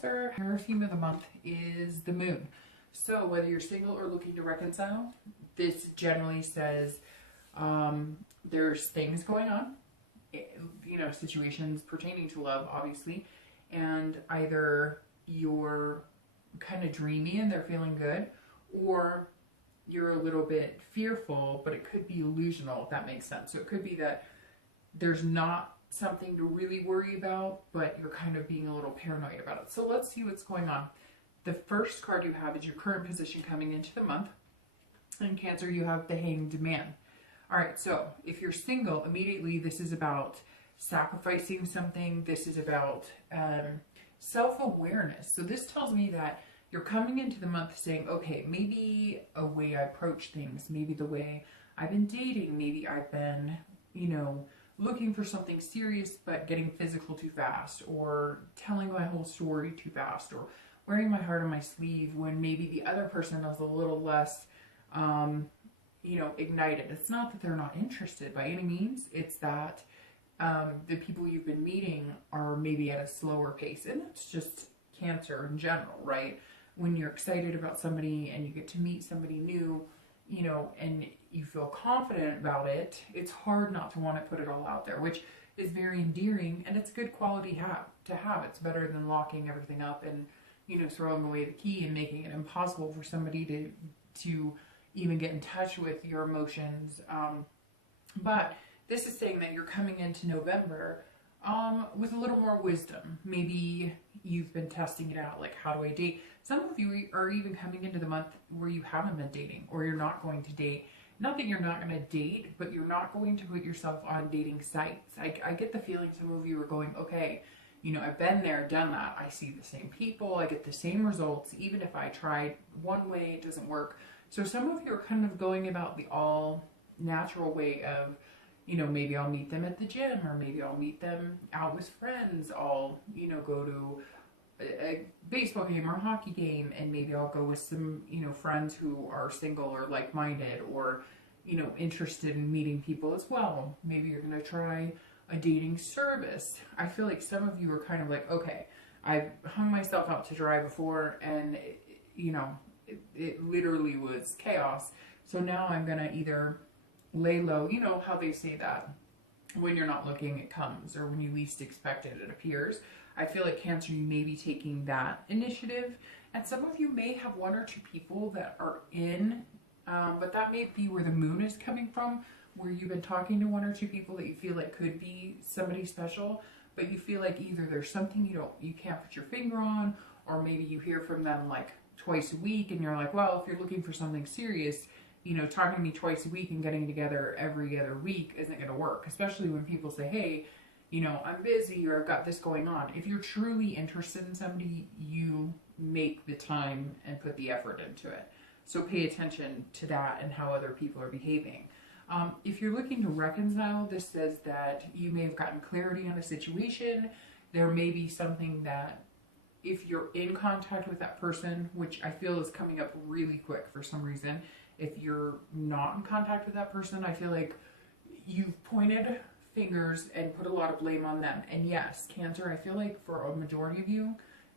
Cancer, your theme of the month is the moon. So whether you're single or looking to reconcile, this generally says there's things going on, you know, situations pertaining to love, obviously, and either you're kind of dreamy and they're feeling good, or you're a little bit fearful, but it could be illusional, if that makes sense. So it could be that there's not something to really worry about, but you're kind of being a little paranoid about it. So let's see what's going on. The first card you have is your current position coming into the month. In Cancer, you have the Hanged Man. All right, so if you're single, immediately this is about sacrificing something. This is about self-awareness. So this tells me that you're coming into the month saying, okay, maybe a way I approach things, maybe the way I've been dating, maybe I've been, you know, looking for something serious but getting physical too fast, or telling my whole story too fast, or wearing my heart on my sleeve when maybe the other person is a little less, you know, ignited. It's not that they're not interested by any means. It's that the people you've been meeting are maybe at a slower pace. And that's just Cancer in general, right? When you're excited about somebody and you get to meet somebody new, you know, and you feel confident about it, it's hard not to want to put it all out there, which is very endearing, and it's good quality to have. It's better than locking everything up and, you know, throwing away the key and making it impossible for somebody to even get in touch with your emotions. But this is saying that you're coming into November with a little more wisdom. Maybe you've been testing it out, like, how do I date? Some of you are even coming into the month where you haven't been dating, or you're not going to date. Not that you're not going to date, but you're not going to put yourself on dating sites. I get the feeling some of you are going, okay, you know, I've been there, done that. I see the same people. I get the same results. Even if I tried one way, it doesn't work. So some of you are kind of going about the all natural way of, you know, maybe I'll meet them at the gym, or maybe I'll meet them out with friends. I'll, you know, go to a baseball game or a hockey game, and maybe I'll go with some, you know, friends who are single or like-minded, or, you know, interested in meeting people as well. Maybe you're going to try a dating service. I feel like some of you are kind of like, okay, I've hung myself out to dry before, and, you know, it literally was chaos. So now I'm going to either lay low. You know how they say that when you're not looking, it comes, or when you least expect it, it appears. I feel like Cancer, you may be taking that initiative, and some of you may have one or two people that are in, but that may be where the moon is coming from, where you've been talking to one or two people that you feel like could be somebody special, but you feel like either there's something you can't put your finger on, or maybe you hear from them like twice a week, and you're like, well, if you're looking for something serious, you know, talking to me twice a week and getting together every other week isn't going to work, especially when people say, hey, you know, I'm busy, or I've got this going on. If you're truly interested in somebody, you make the time and put the effort into it. So pay attention to that and how other people are behaving. If you're looking to reconcile, this says that you may have gotten clarity on a situation. There may be something that, if you're in contact with that person, which I feel is coming up really quick for some reason, if you're not in contact with that person, I feel like you've pointed fingers and put a lot of blame on them. And yes, Cancer, I feel like for a majority of you,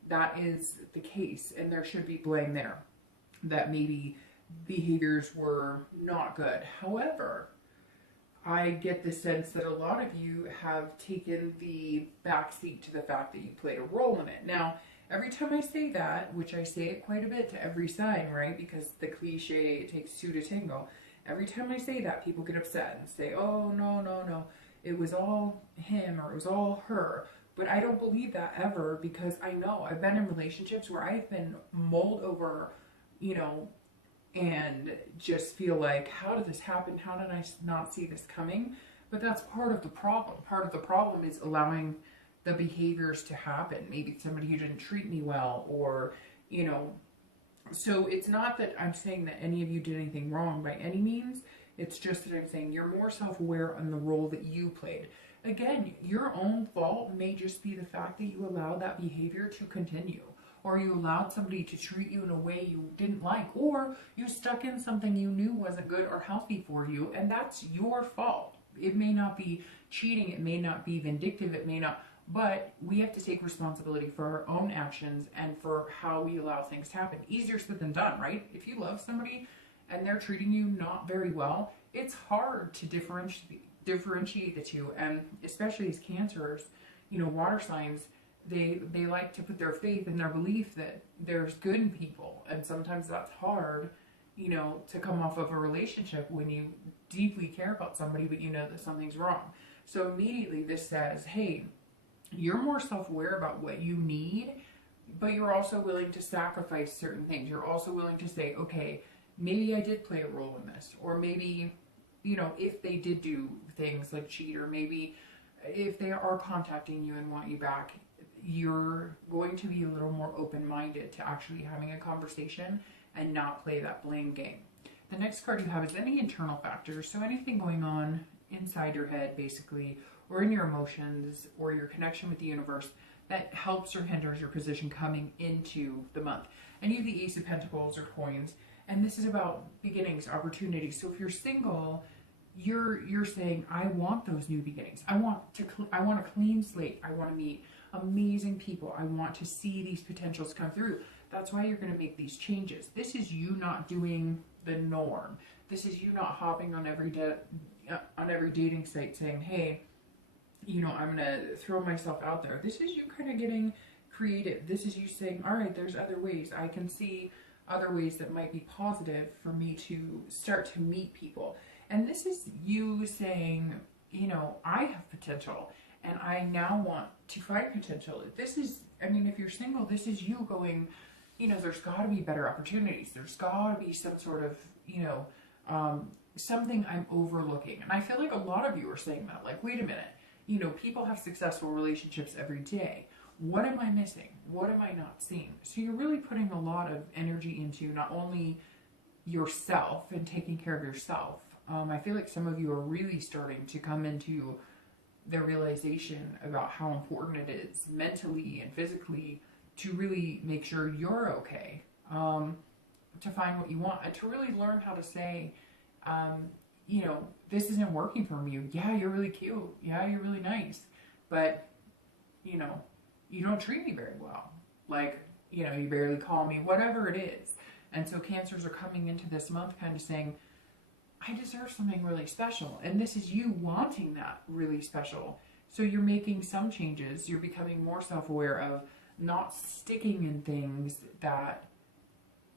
that is the case, and there should be blame there, that maybe behaviors were not good. However, I get the sense that a lot of you have taken the backseat to the fact that you played a role in it. Now, every time I say that, which I say it quite a bit to every sign, right? Because the cliche, it takes two to tango. Every time I say that, people get upset and say, oh, no, it was all him, or it was all her. But I don't believe that ever, because I know I've been in relationships where I've been mulled over, you know, and just feel like, how did this happen? How did I not see this coming? But that's part of the problem. Part of the problem is allowing the behaviors to happen. Maybe somebody who didn't treat me well, or, you know, so it's not that I'm saying that any of you did anything wrong by any means. It's just that I'm saying you're more self-aware on the role that you played. Again, your own fault may just be the fact that you allowed that behavior to continue, or you allowed somebody to treat you in a way you didn't like, or you stuck in something you knew wasn't good or healthy for you, and that's your fault. It may not be cheating, it may not be vindictive, it may not, But we have to take responsibility for our own actions and for how we allow things to happen. Easier said than done, right? If you love somebody and they're treating you not very well, it's hard to differentiate the two. And especially as cancers, water signs, they like to put their faith and their belief that there's good in people. And sometimes that's hard, to come off of a relationship when you deeply care about somebody, but you know that something's wrong. So immediately this says, hey, you're more self-aware about what you need, but you're also willing to sacrifice certain things. You're also willing to say, okay, maybe I did play a role in this, or maybe, if they did do things like cheat, or maybe if they are contacting you and want you back, you're going to be a little more open-minded to actually having a conversation and not play that blame game. The next card you have is any internal factors. So anything going on inside your head, basically, or in your emotions, or your connection with the universe that helps or hinders your position coming into the month. And you have the Ace of Pentacles or coins, and this is about beginnings, opportunities. So if you're single, you're saying, I want those new beginnings. I want a clean slate. I want to meet amazing people. I want to see these potentials come through. That's why you're going to make these changes. This is you not doing the norm. This is you not hopping on every dating site saying, hey, I'm going to throw myself out there. This is you kind of getting creative. This is you saying, all right, there's other ways. I can see other ways that might be positive for me to start to meet people. And this is you saying, I have potential and I now want to find potential. This is, if you're single, this is you going, there's got to be better opportunities. There's got to be some sort of, something I'm overlooking. And I feel like a lot of you are saying that, like, wait a minute, people have successful relationships every day. What am I missing? What am I not seeing? So you're really putting a lot of energy into not only yourself and taking care of yourself. I feel like some of you are really starting to come into the realization about how important it is mentally and physically to really make sure you're okay, to find what you want, and to really learn how to say, this isn't working for you. Yeah, you're really cute. Yeah, you're really nice. But, you don't treat me very well. Like, you barely call me, whatever it is. And so cancers are coming into this month kind of saying, I deserve something really special. And this is you wanting that really special. So you're making some changes. You're becoming more self-aware of not sticking in things that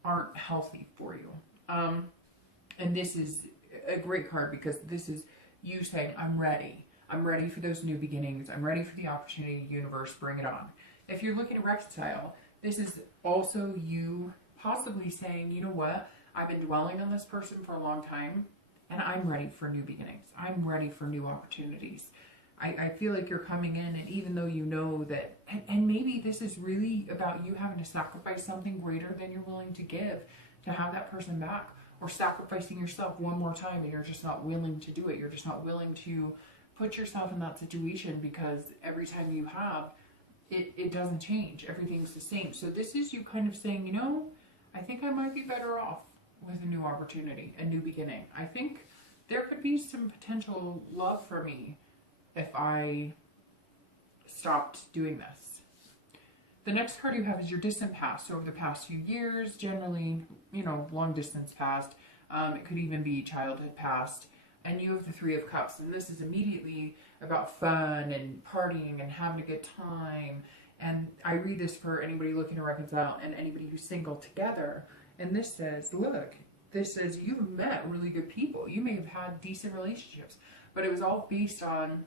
aren't healthy for you. And this is a great card because this is you saying, I'm ready. I'm ready for those new beginnings. I'm ready for the opportunity, universe, bring it on. If you're looking to reconcile, this is also you possibly saying, you know what? I've been dwelling on this person for a long time and I'm ready for new beginnings. I'm ready for new opportunities. I feel like you're coming in, and even though you know that, and maybe this is really about you having to sacrifice something greater than you're willing to give to have that person back, or sacrificing yourself one more time and you're just not willing to do it. You're just not willing to put yourself in that situation because every time you have, it doesn't change. Everything's the same. So this is you kind of saying, I think I might be better off with a new opportunity, a new beginning. I think there could be some potential love for me if I stopped doing this. The next card you have is your distant past. So over the past few years, generally, long distance past. It could even be childhood past. And you have the Three of Cups. And this is immediately about fun and partying and having a good time. And I read this for anybody looking to reconcile and anybody who's single together. And this says, look, this says you've met really good people. You may have had decent relationships, but it was all based on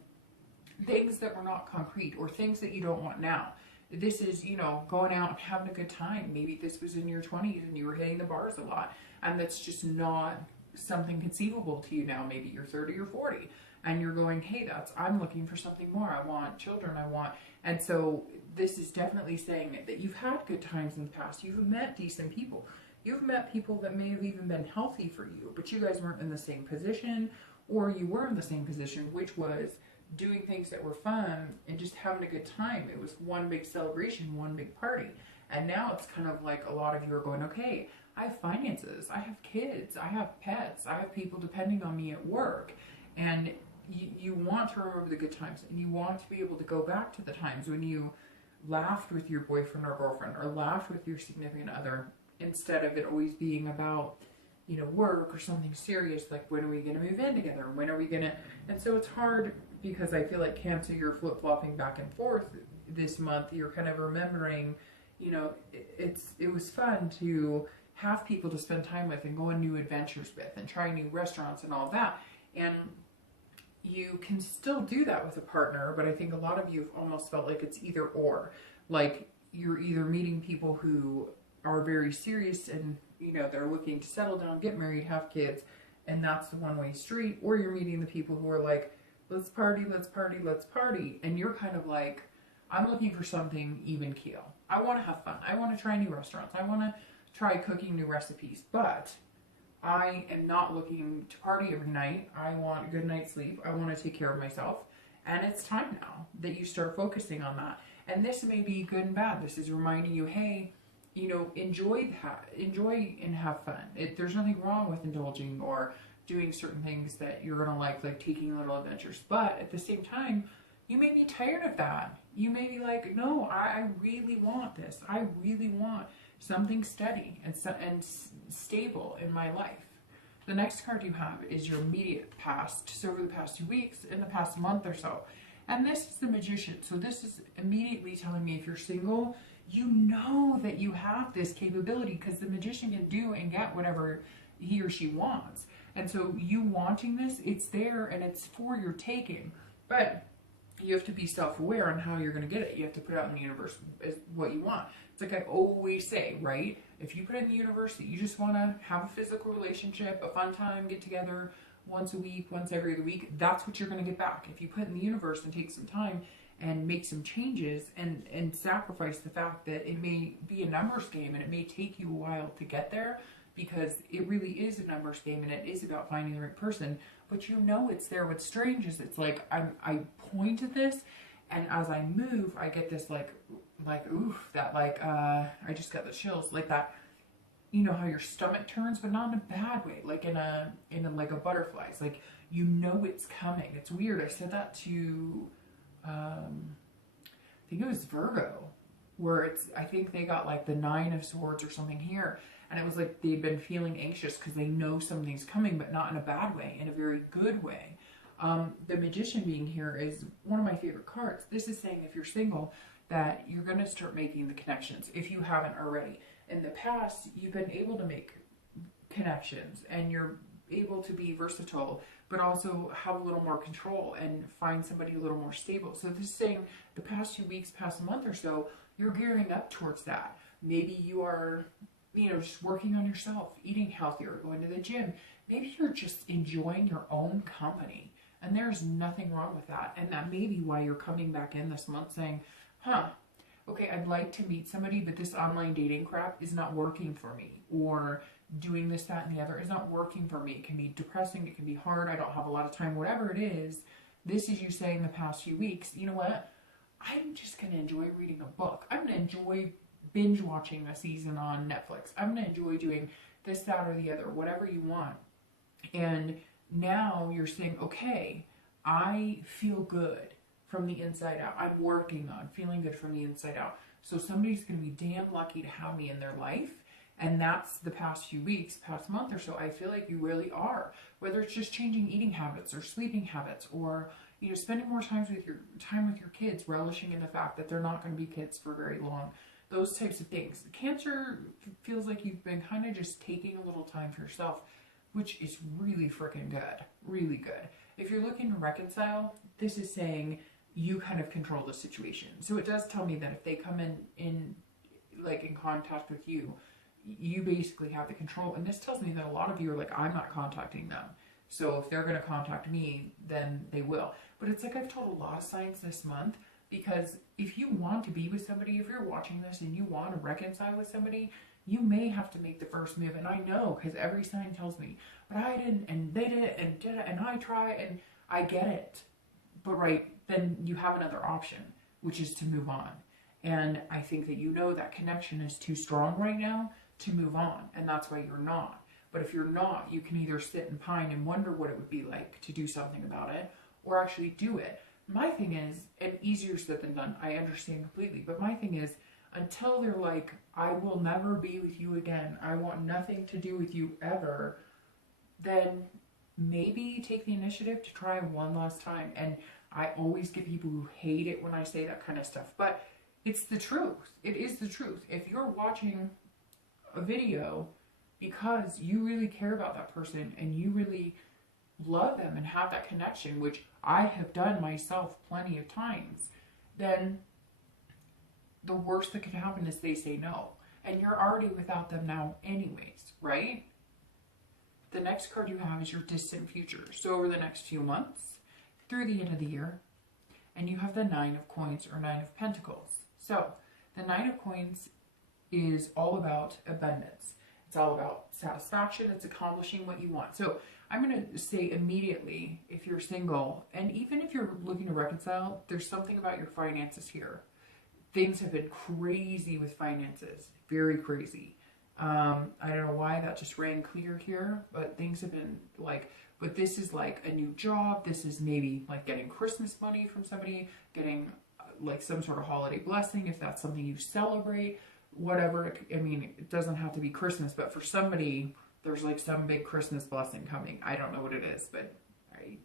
things that were not concrete or things that you don't want now. This is, going out and having a good time. Maybe this was in your 20s and you were hitting the bars a lot, and that's just not something conceivable to you now. Maybe you're 30 or 40 and you're going, hey, I'm looking for something more. I want children. And so this is definitely saying that you've had good times in the past. You've met decent people. You've met people that may have even been healthy for you, but you guys weren't in the same position, or you were in the same position, which was doing things that were fun and just having a good time. It was one big celebration, one big party. And now it's kind of like a lot of you are going, okay, I have finances, I have kids, I have pets, I have people depending on me at work. And you want to remember the good times, and you want to be able to go back to the times when you laughed with your boyfriend or girlfriend, or laughed with your significant other, instead of it always being about, you know, work or something serious, like when are we going to move in together, when are we going to, and so it's hard because I feel like Cancer, you're flip-flopping back and forth this month. You're kind of remembering, you know, it was fun to have people to spend time with and go on new adventures with and try new restaurants and all that. And you can still do that with a partner, but I think a lot of you have almost felt like it's either or. Like you're either meeting people who are very serious and, you know, they're looking to settle down, get married, have kids, and that's the one-way street, or you're meeting the people who are like, let's party, let's party, let's party. And you're kind of like, I'm looking for something even keel. I want to have fun. I want to try new restaurants. I want to try cooking new recipes, but I am not looking to party every night. I want a good night's sleep. I want to take care of myself. And it's time now that you start focusing on that. And this may be good and bad. This is reminding you, hey, you know, enjoy and have fun. There's nothing wrong with indulging or doing certain things that you're going to like taking little adventures. But at the same time, you may be tired of that. You may be like, no, I really want this. I really want something steady and stable in my life. The next card you have is your immediate past. So over the past 2 weeks, in the past month or so. And this is the Magician. So this is immediately telling me if you're single, you know that you have this capability, because the Magician can do and get whatever he or she wants. And so you wanting this, it's there and it's for your taking. But you have to be self-aware on how you're going to get it. You have to put it out in the universe as what you want. It's like I always say, right? If you put it in the universe that you just want to have a physical relationship, a fun time, get together once a week, once every other week, that's what you're going to get back. If you put it in the universe and take some time and make some changes and sacrifice the fact that it may be a numbers game and it may take you a while to get there, because it really is a numbers game and it is about finding the right person, but you know it's there. What's strange is it's like I point at this, and as I move, I get this like oof, that like I just got the chills, like that, you know how your stomach turns, but not in a bad way, like in a like a butterflies, like you know it's coming. It's weird. I said that to I think it was Virgo, where I think they got like the 9 of Swords or something here. And it was like they'd been feeling anxious because they know something's coming, but not in a bad way, in a very good way. The Magician being here is one of my favorite cards. This is saying if you're single, that you're going to start making the connections, if you haven't already. In the past, you've been able to make connections, and you're able to be versatile, but also have a little more control and find somebody a little more stable. So this is saying the past 2 weeks, past month or so, you're gearing up towards that. Maybe you are, you know, just working on yourself, eating healthier, going to the gym. Maybe you're just enjoying your own company, and there's nothing wrong with that. And that may be why you're coming back in this month saying, okay, I'd like to meet somebody, but this online dating crap is not working for me. Or doing this, that, and the other is not working for me. It can be depressing, it can be hard, I don't have a lot of time, whatever it is. This is you saying the past few weeks, you know what? I'm just going to enjoy reading a book. I'm going to enjoy binge watching a season on Netflix. I'm going to enjoy doing this, that, or the other, whatever you want. And now you're saying, okay, I feel good from the inside out. I'm working on feeling good from the inside out. So somebody's going to be damn lucky to have me in their life. And that's the past few weeks, past month or so. I feel like you really are. Whether it's just changing eating habits or sleeping habits, or, you know, spending more time with your kids, relishing in the fact that they're not going to be kids for very long. Those types of things. Cancer feels like you've been kind of just taking a little time for yourself, which is really freaking good. Really good. If you're looking to reconcile, this is saying you kind of control the situation. So it does tell me that if they come in contact with you, you basically have the control. And this tells me that a lot of you are like, I'm not contacting them. So if they're going to contact me, then they will. But it's like I've told a lot of signs this month, because if you want to be with somebody, if you're watching this and you want to reconcile with somebody, you may have to make the first move. And I know, because every sign tells me, but I didn't, and they did it, and I try, and I get it. But right, then you have another option, which is to move on. And I think that you know that connection is too strong right now to move on, and that's why you're not. But if you're not, you can either sit and pine and wonder what it would be like to do something about it, or actually do it. My thing is, and easier said than done, I understand completely, but my thing is, until they're like, I will never be with you again, I want nothing to do with you ever, then maybe take the initiative to try one last time. And I always get people who hate it when I say that kind of stuff, but it's the truth. It is the truth. If you're watching a video because you really care about that person and you really love them and have that connection, which I have done myself plenty of times, then the worst that could happen is they say no. And you're already without them now anyways, right? The next card you have is your distant future. So over the next few months, through the end of the year, and you have the 9 of coins or 9 of pentacles. So the 9 of coins is all about abundance. It's all about satisfaction. It's accomplishing what you want. So I'm going to say immediately, if you're single, and even if you're looking to reconcile, there's something about your finances here. Things have been crazy with finances. Very crazy. I don't know why that just rang clear here, but things have been like, but this is like a new job. This is maybe like getting Christmas money from somebody, getting like some sort of holiday blessing, if that's something you celebrate, whatever. I mean, it doesn't have to be Christmas, but for somebody, there's like some big Christmas blessing coming. I don't know what it is, but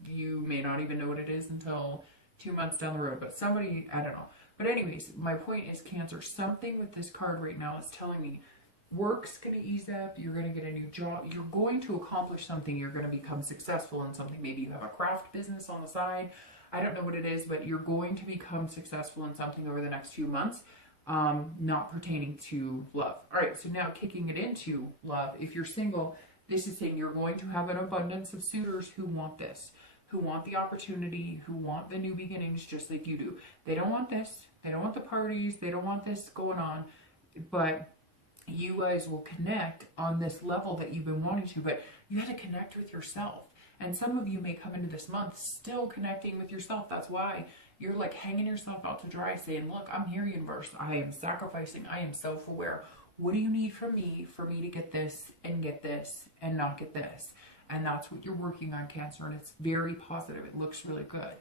you may not even know what it is until 2 months down the road, but somebody, I don't know. But anyways, my point is, Cancer, something with this card right now is telling me work's going to ease up, you're going to get a new job, you're going to accomplish something, you're going to become successful in something. Maybe you have a craft business on the side. I don't know what it is, but you're going to become successful in something over the next few months, not pertaining to love. All right, so now kicking it into love. If you're single, this is saying you're going to have an abundance of suitors who want this, who want the opportunity, who want the new beginnings just like you do. They don't want this. They don't want the parties. They don't want this going on. But you guys will connect on this level that you've been wanting to. But you have to connect with yourself. And some of you may come into this month still connecting with yourself. That's why you're like hanging yourself out to dry saying, look, I'm here, universe. I am sacrificing. I am self-aware. What do you need from me to get this and not get this? And that's what you're working on, Cancer, and it's very positive. It looks really good.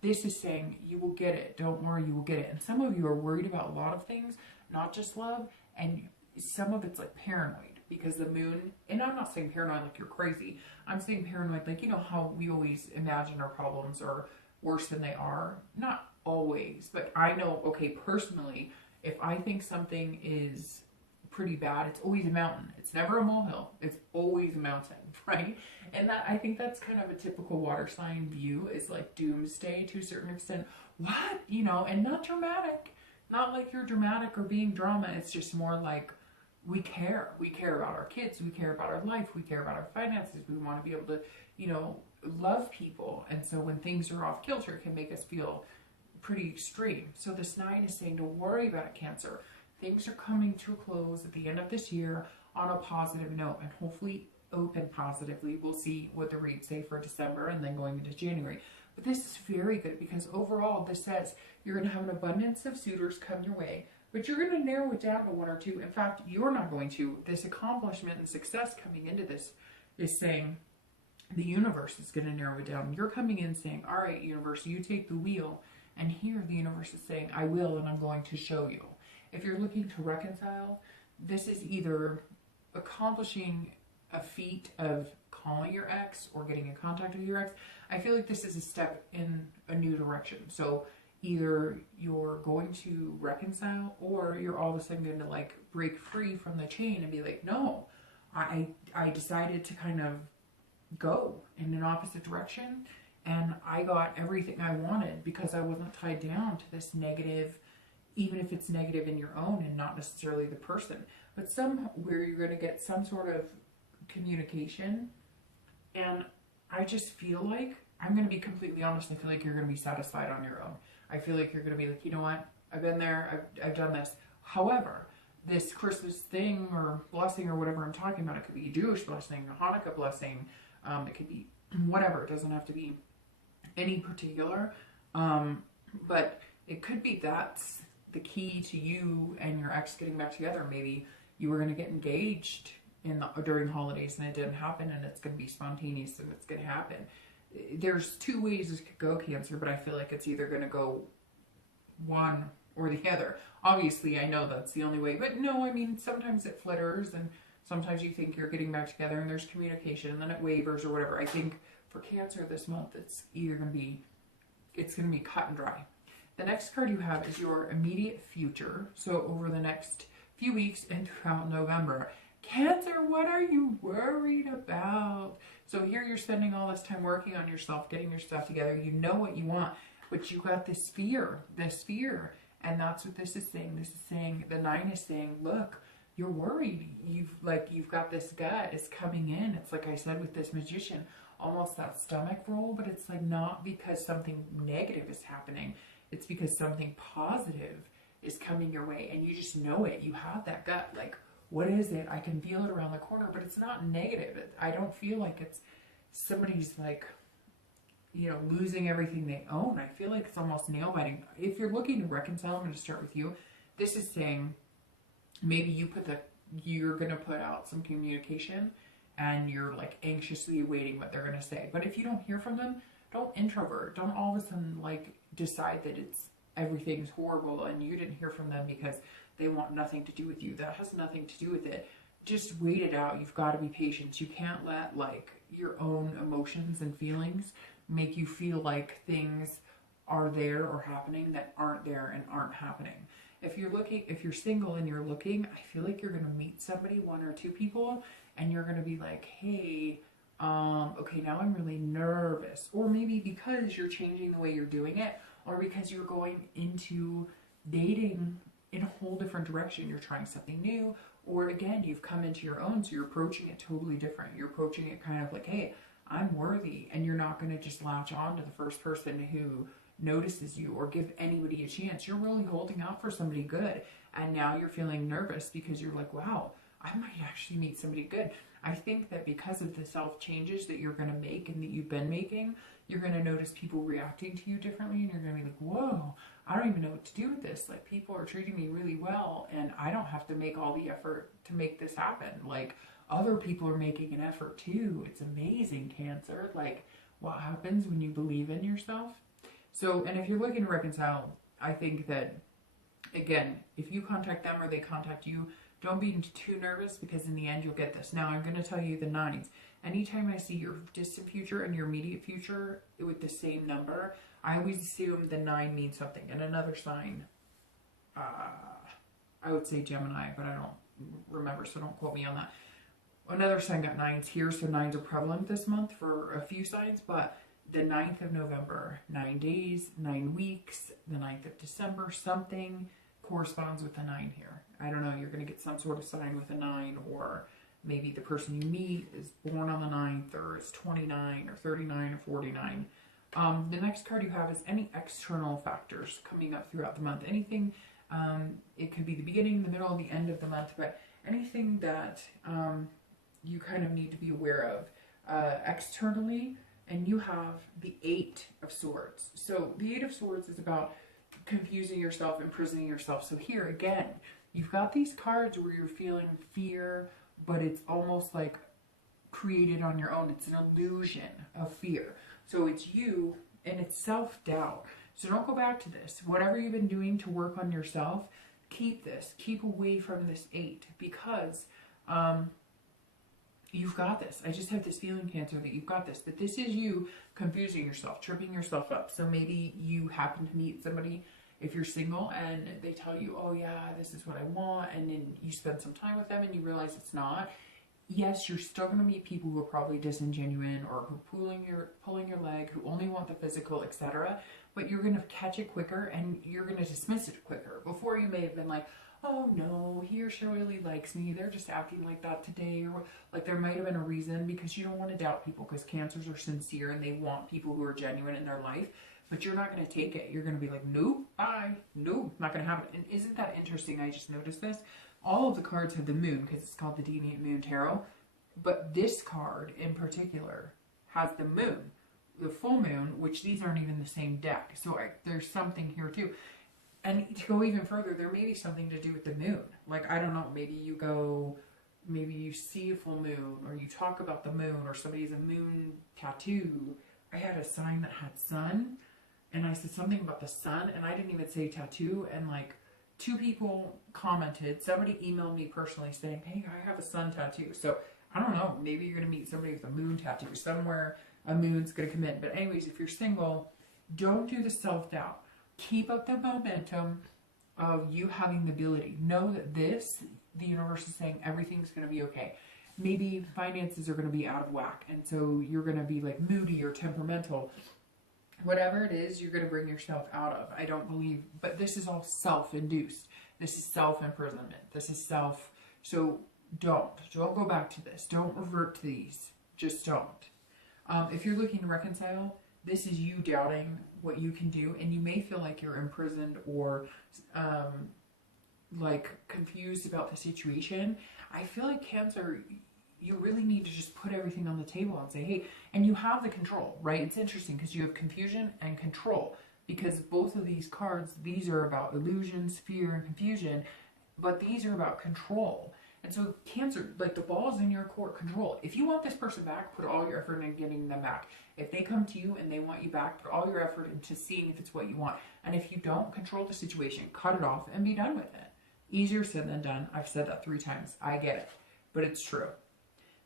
This is saying you will get it. Don't worry, you will get it. And some of you are worried about a lot of things, not just love, and some of it's like paranoid because the moon, and I'm not saying paranoid like you're crazy. I'm saying paranoid like, you know how we always imagine our problems are worse than they are? Not always, but I know, okay, personally, if I think something is pretty bad, it's always a mountain. It's never a molehill. It's always a mountain, right? And that, I think that's kind of a typical water sign view, is like doomsday to a certain extent. What? You know, and not dramatic. Not like you're dramatic or being drama. It's just more like we care. We care about our kids. We care about our life. We care about our finances. We want to be able to, you know, love people. And so when things are off kilter, it can make us feel pretty extreme. So this 9 is saying, don't worry about it, Cancer. Things are coming to a close at the end of this year on a positive note, and hopefully open positively. We'll see what the reads say for December and then going into January. But this is very good because overall this says you're going to have an abundance of suitors come your way, but you're going to narrow it down to 1 or 2. In fact, you're not going to. This accomplishment and success coming into this is saying the universe is going to narrow it down. You're coming in saying, all right, universe, you take the wheel. And here the universe is saying, I will, and I'm going to show you. If you're looking to reconcile, this is either accomplishing a feat of calling your ex or getting in contact with your ex. I feel like this is a step in a new direction. So either you're going to reconcile or you're all of a sudden going to like break free from the chain and be like, no, I decided to kind of go in an opposite direction, and I got everything I wanted because I wasn't tied down to this negative, even if it's negative in your own and not necessarily the person, but somewhere you're going to get some sort of communication. And I just feel like, I'm going to be completely honest, I feel like you're going to be satisfied on your own. I feel like you're going to be like, you know what, I've been there, I've done this. However, this Christmas thing or blessing or whatever I'm talking about, it could be a Jewish blessing, a Hanukkah blessing, it could be whatever, it doesn't have to be any particular, but it could be that's the key to you and your ex getting back together. Maybe you were going to get engaged during holidays and it didn't happen, and it's going to be spontaneous and it's going to happen. there's two ways this could go, Cancer, but I feel like it's either going to go one or the other. Obviously, I know that's the only way, but no, I mean, sometimes it flitters, and sometimes you think you're getting back together and there's communication, and then it wavers or whatever. I think for Cancer this month, it's either going to be, it's going to be cut and dry. The next card you have is your immediate future. So over the next few weeks and throughout November. Cancer, what are you worried about? So here you're spending all this time working on yourself, getting your stuff together. You know what you want, but you got this fear. And that's what this is saying. This is saying, the 9 is saying, look, you're worried. You've got this gut is coming in. It's like I said with this Magician, almost that stomach roll, but it's like not because something negative is happening. It's because something positive is coming your way, and you just know it. You have that gut, like, what is it? I can feel it around the corner, but it's not negative. I don't feel like it's somebody's like, you know, losing everything they own. I feel like it's almost nail biting. If you're looking to reconcile, I'm going to start with you. This is saying maybe you're going to put out some communication and you're like anxiously waiting what they're going to say. But if you don't hear from them, don't introvert. Don't all of a sudden like decide that everything's horrible and you didn't hear from them because they want nothing to do with you. That has nothing to do with it. Just wait it out. You've got to be patient. You can't let like your own emotions and feelings make you feel like things are there or happening that aren't there and aren't happening. If you're single and you're looking, I feel like you're going to meet somebody, 1 or 2 people, and you're going to be like, hey, okay, now I'm really nervous. Or maybe because you're changing the way you're doing it, or because you're going into dating in a whole different direction. You're trying something new, or again, you've come into your own, so you're approaching it totally different. You're approaching it kind of like, hey, I'm worthy, and you're not going to just latch on to the first person who notices you or give anybody a chance. You're really holding out for somebody good, and now you're feeling nervous because you're like, wow, I might actually meet somebody good. I think that because of the self changes that you're going to make and that you've been making, you're going to notice people reacting to you differently, and you're going to be like, whoa, I don't even know what to do with this. Like, people are treating me really well, and I don't have to make all the effort to make this happen. Like, other people are making an effort too. It's amazing, Cancer. Like, what happens when you believe in yourself? So, and if you're looking to reconcile, I think that, again, if you contact them or they contact you, don't be too nervous, because in the end you'll get this. Now, I'm going to tell you the 9s. Anytime I see your distant future and your immediate future with the same number, I always assume the 9 means something. And another sign, I would say Gemini, but I don't remember, so don't quote me on that. Another sign got 9s here, so 9s are prevalent this month for a few signs, but the 9th of November, 9 days, 9 weeks, the 9th of December, something corresponds with the 9 here. I don't know, you're going to get some sort of sign with a 9, or maybe the person you meet is born on the 9th, or is 29, or 39, or 49. The next card you have is any external factors coming up throughout the month. Anything, it could be the beginning, the middle, the end of the month, but anything that you kind of need to be aware of externally. And you have the 8 of Swords. So the 8 of Swords is about confusing yourself, imprisoning yourself. So here again, you've got these cards where you're feeling fear, but it's almost like created on your own. It's an illusion of fear. So it's you, and it's self-doubt. So don't go back to this. Whatever you've been doing to work on yourself, keep this. Keep away from this 8, because you've got this. I just have this feeling, Cancer, that you've got this. That this is you confusing yourself, tripping yourself up. So maybe you happen to meet somebody, if you're single, and they tell you, oh yeah, this is what I want, and then you spend some time with them and you realize it's not. Yes, you're still going to meet people who are probably disingenuine, or who are pulling your leg, who only want the physical, etc. But you're going to catch it quicker, and you're going to dismiss it quicker. Before, you may have been like, oh no, he or she really likes me, they're just acting like that today, or like there might have been a reason, because you don't want to doubt people, because Cancers are sincere and they want people who are genuine in their life. But you're not going to take it. You're going to be like, nope, bye, nope, not going to happen. And isn't that interesting? I just noticed this. All of the cards have the moon, because it's called the Deviant Moon Tarot, but this card in particular has the moon, the full moon, which these aren't even the same deck. So there's something here too. And to go even further, there may be something to do with the moon. Like, I don't know, maybe you see a full moon, or you talk about the moon, or somebody has a moon tattoo, I had a sign that had sun, and I said something about the sun, and I didn't even say tattoo, and like 2 people commented. Somebody emailed me personally saying, hey, I have a sun tattoo. So I don't know, maybe you're going to meet somebody with a moon tattoo. Somewhere a moon's going to come in. But anyways, if you're single, don't do the self-doubt. Keep up the momentum of you having the ability. Know that the universe is saying everything's going to be okay. Maybe finances are going to be out of whack, and so you're going to be like moody or temperamental. Whatever it is, you're going to bring yourself out of. I don't believe, but this is all self-induced. This is self-imprisonment. This is self. So don't go back to this. Don't revert to these. Just don't. If you're looking to reconcile, this is you doubting what you can do, and you may feel like you're imprisoned or like confused about the situation. I feel like Cancer, you really need to just put everything on the table and say, hey, and you have the control, right? It's interesting because you have confusion and control, because both of these cards, these are about illusions, fear, and confusion, but these are about control. And so Cancer, like the ball's in your court, control. If you want this person back, put all your effort in getting them back. If they come to you and they want you back, put all your effort into seeing if it's what you want. And if you don't, control the situation, cut it off, and be done with it. Easier said than done. I've said that 3 times. I get it, but it's true.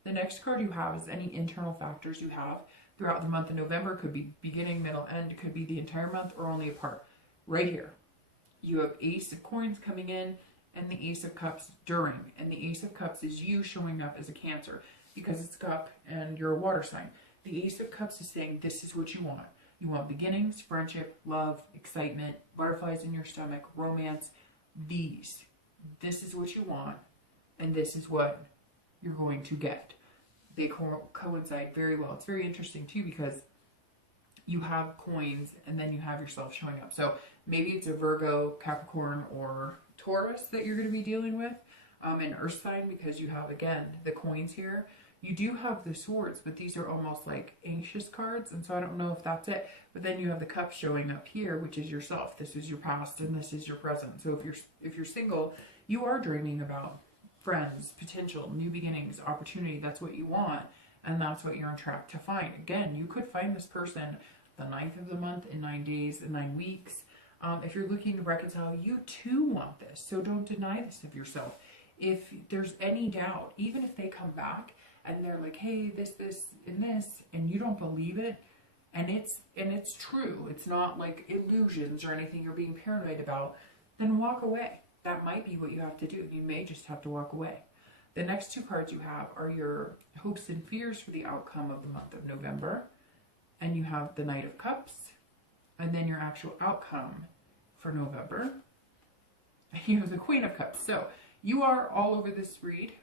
The next card you have is any internal factors you have throughout the month of November. Could be beginning, middle, end. Could be the entire month or only a part. Right here, you have Ace of Coins coming in and the Ace of Cups during. And the Ace of Cups is you showing up as a Cancer because it's cup and you're a water sign. The Ace of Cups is saying this is what you want. You want beginnings, friendship, love, excitement, butterflies in your stomach, romance. This is what you want, and this is what you're going to get. They coincide very well. It's very interesting too because you have coins and then you have yourself showing up. So maybe it's a Virgo, Capricorn, or Taurus that you're going to be dealing with, an earth sign, because you have, again, the coins here. You do have the swords, but these are almost like anxious cards, and so I don't know if that's it. But then you have the cup showing up here, which is yourself. This is your past and this is your present. So if you're single, you are dreaming about friends, potential, new beginnings, opportunity. That's what you want, and that's what you're on track to find. Again, you could find this person the 9th of the month, in 9 days, in 9 weeks. If you're looking to reconcile, you too want this, so don't deny this of yourself. If there's any doubt, even if they come back and they're like, hey, this, and this, and you don't believe it, and it's true, it's not like illusions or anything you're being paranoid about, then walk away. That might be what you have to do. You may just have to walk away. The next 2 cards you have are your hopes and fears for the outcome of the month of November. And you have the Knight of Cups, and then your actual outcome for November. And you have the Queen of Cups. So you are all over this read,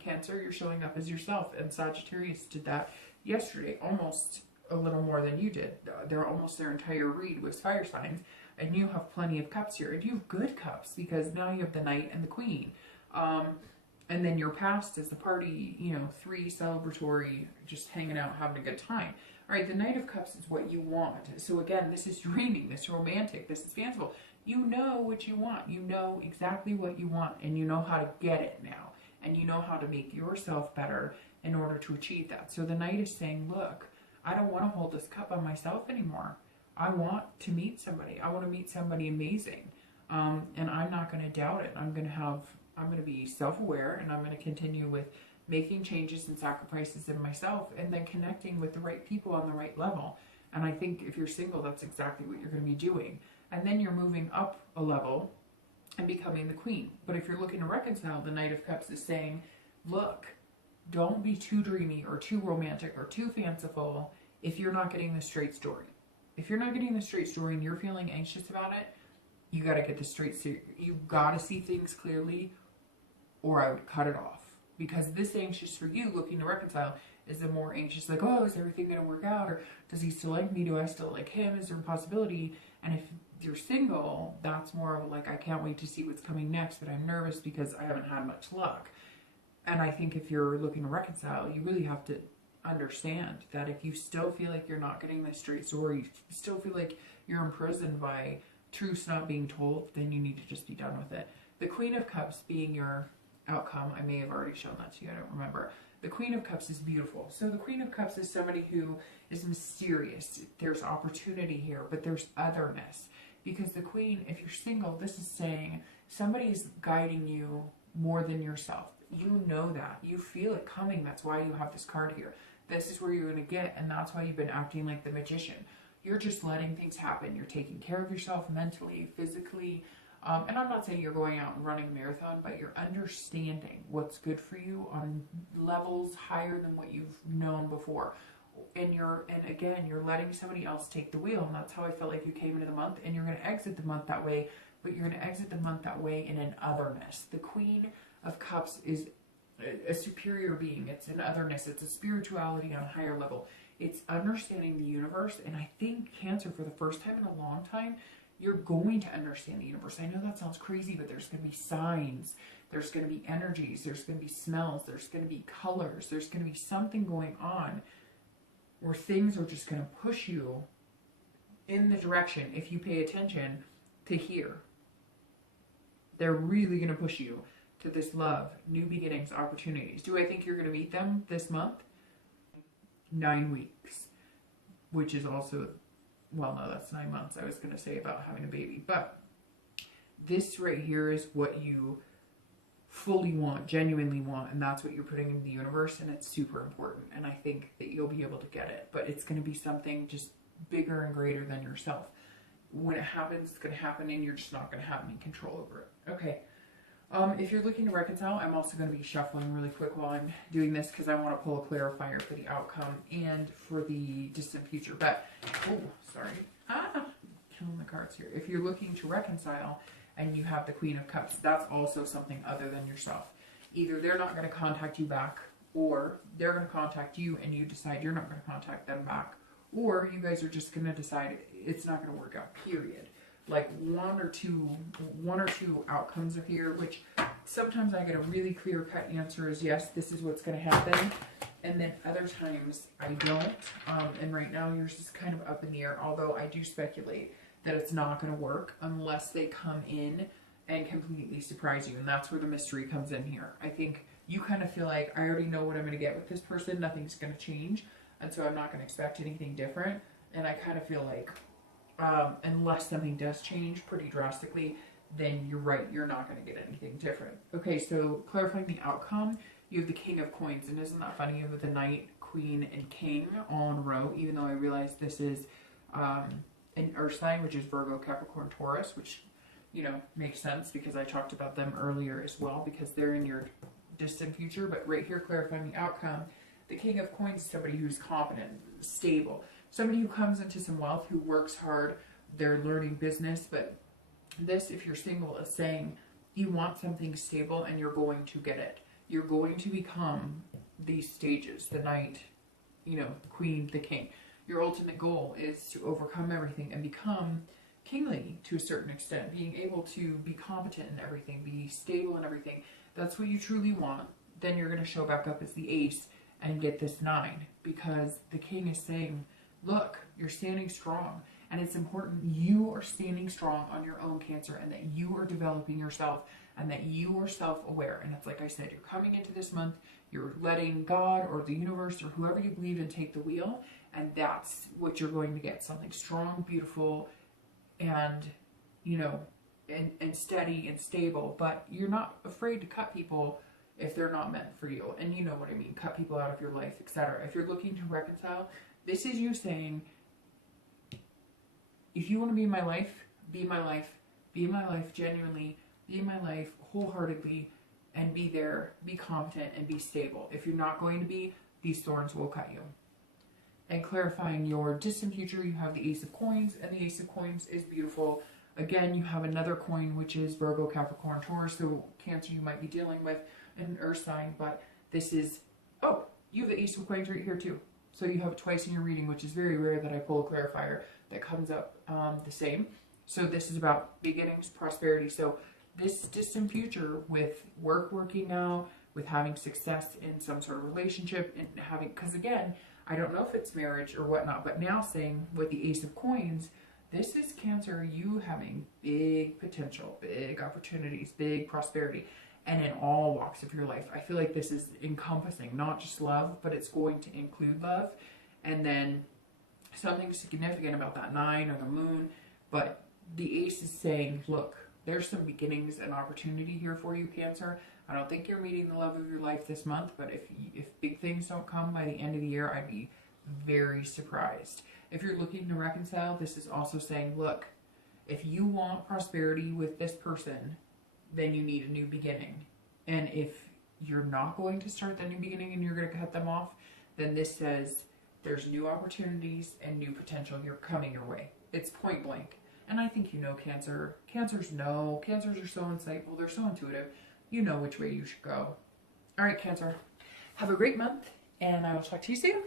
Cancer. You're showing up as yourself, and Sagittarius did that yesterday, almost a little more than you did. Almost their entire read was fire signs, and you have plenty of cups here. And you have good cups because now you have the Knight and the Queen. And then your past is the party, 3 celebratory, just hanging out, having a good time. All right, the Knight of Cups is what you want. So again, this is dreaming, this is romantic, this is fanciful. You know what you want. You know exactly what you want, and you know how to get it now. And you know how to make yourself better in order to achieve that. So the Knight is saying, look, I don't want to hold this cup on myself anymore. I want to meet somebody. I want to meet somebody amazing. And I'm not going to doubt it. I'm going to be self-aware, and I'm going to continue with making changes and sacrifices in myself, and then connecting with the right people on the right level. And I think if you're single, that's exactly what you're going to be doing. And then you're moving up a level and becoming the Queen. But if you're looking to reconcile, the Knight of Cups is saying, look, don't be too dreamy or too romantic or too fanciful if you're not getting the straight story. If you're not getting the straight story and you're feeling anxious about it, you got to get the straight story. You got to see things clearly, or I would cut it off. Because this anxious for you, looking to reconcile, is the more anxious, like, oh, is everything going to work out? Or does he still like me? Do I still like him? Is there a possibility? And if you're single, that's more of like, I can't wait to see what's coming next, but I'm nervous because I haven't had much luck. And I think if you're looking to reconcile, you really have to understand that if you still feel like you're not getting the straight story, you still feel like you're imprisoned by truths not being told, then you need to just be done with it. The Queen of Cups being your outcome. I may have already shown that to you, I don't remember. The Queen of Cups is beautiful. So the Queen of Cups is somebody who is mysterious. There's opportunity here, but there's otherness. Because the Queen, if you're single, this is saying somebody is guiding you more than yourself. You know that. You feel it coming. That's why you have this card here. This is where you're going to get, and that's why you've been acting like the magician. You're just letting things happen. You're taking care of yourself mentally, physically. And I'm not saying you're going out and running a marathon, but you're understanding what's good for you on levels higher than what you've known before. And again, you're letting somebody else take the wheel. And that's how I felt like you came into the month. And you're going to exit the month that way, but you're going to exit the month that way in an otherness. The Queen of Cups is a superior being. It's an otherness. It's a spirituality on a higher level. It's understanding the universe. And I think Cancer, for the first time in a long time, you're going to understand the universe. I know that sounds crazy, but there's going to be signs. There's going to be energies. There's going to be smells. There's going to be colors. There's going to be something going on where things are just going to push you in the direction, if you pay attention, to here. They're really going to push you to this love, new beginnings, opportunities. Do I think you're going to meet them this month? 9 weeks, which is also... well, no, that's 9 months. I was going to say about having a baby. But this right here is what you fully want, genuinely want. And that's what you're putting into the universe. And it's super important. And I think that you'll be able to get it. But it's going to be something just bigger and greater than yourself. When it happens, it's going to happen. And you're just not going to have any control over it. Okay. If you're looking to reconcile, I'm also going to be shuffling really quick while I'm doing this, because I want to pull a clarifier for the outcome and for the distant future. But, oh, sorry. Killing the cards here. If you're looking to reconcile and you have the Queen of Cups, that's also something other than yourself. Either they're not going to contact you back, or they're going to contact you and you decide you're not going to contact them back. Or you guys are just going to decide it's not going to work out, period. Like one or two outcomes are here, which sometimes I get a really clear-cut answer is yes, this is what's going to happen. And then other times I don't. And right now yours is kind of up in the air, although I do speculate that it's not going to work unless they come in and completely surprise you. And that's where the mystery comes in here. I think you kind of feel like I already know what I'm going to get with this person. Nothing's going to change. And so I'm not going to expect anything different. And I kind of feel like unless something does change pretty drastically, then you're right, you're not going to get anything different. Okay, so clarifying the outcome, you have the King of Coins, and isn't that funny? You have the Knight, Queen, and King all in a row, even though I realize this is an Earth sign, which is Virgo, Capricorn, Taurus, which, you know, makes sense because I talked about them earlier as well, because they're in your distant future. But right here, clarifying the outcome, the King of Coins is somebody who's confident, stable, somebody who comes into some wealth, who works hard, they're learning business. But this, if you're single, is saying you want something stable and you're going to get it. You're going to become these stages, the Knight, you know, the Queen, the King. Your ultimate goal is to overcome everything and become kingly to a certain extent, being able to be competent in everything, be stable in everything. That's what you truly want. Then you're going to show back up as the Ace and get this 9, because the King is saying, look, you're standing strong, and it's important you are standing strong on your own, Cancer, and that you are developing yourself, and that you are self-aware. And it's like I said, you're coming into this month, you're letting God or the universe or whoever you believe in take the wheel, and that's what you're going to get. Something strong, beautiful, and, you know, and steady and stable. But you're not afraid to cut people if they're not meant for you. And you know what I mean, cut people out of your life, etc. If you're looking to reconcile, this is you saying, if you want to be in my life, be my life, be in my life genuinely, be in my life wholeheartedly, and be there, be competent, and be stable. If you're not going to be, these thorns will cut you. And clarifying your distant future, you have the Ace of Coins, and the Ace of Coins is beautiful. Again, you have another coin, which is Virgo, Capricorn, Taurus, so Cancer you might be dealing with an Earth sign, but this is, oh, you have the Ace of Coins right here too. So you have it twice in your reading, which is very rare that I pull a clarifier that comes up the same. So this is about beginnings, prosperity. So this distant future with working out, with having success in some sort of relationship, and having, because again, I don't know if it's marriage or whatnot, but now saying with the Ace of Coins, this is Cancer, you having big potential, big opportunities, big prosperity. and in all walks of your life. I feel like this is encompassing not just love, but it's going to include love. And then something significant about that 9 or the moon, but the ace is saying, look, there's some beginnings and opportunity here for you, Cancer. I don't think you're meeting the love of your life this month, but if big things don't come by the end of the year, I'd be very surprised. If you're looking to reconcile, this is also saying, look, if you want prosperity with this person, then you need a new beginning. And if you're not going to start the new beginning and you're going to cut them off, then this says there's new opportunities and new potential you're coming your way. It's point blank. And I think you know, Cancer. Cancers know. Cancers are so insightful. They're so intuitive. You know which way you should go. All right, Cancer. Have a great month, and I will talk to you soon.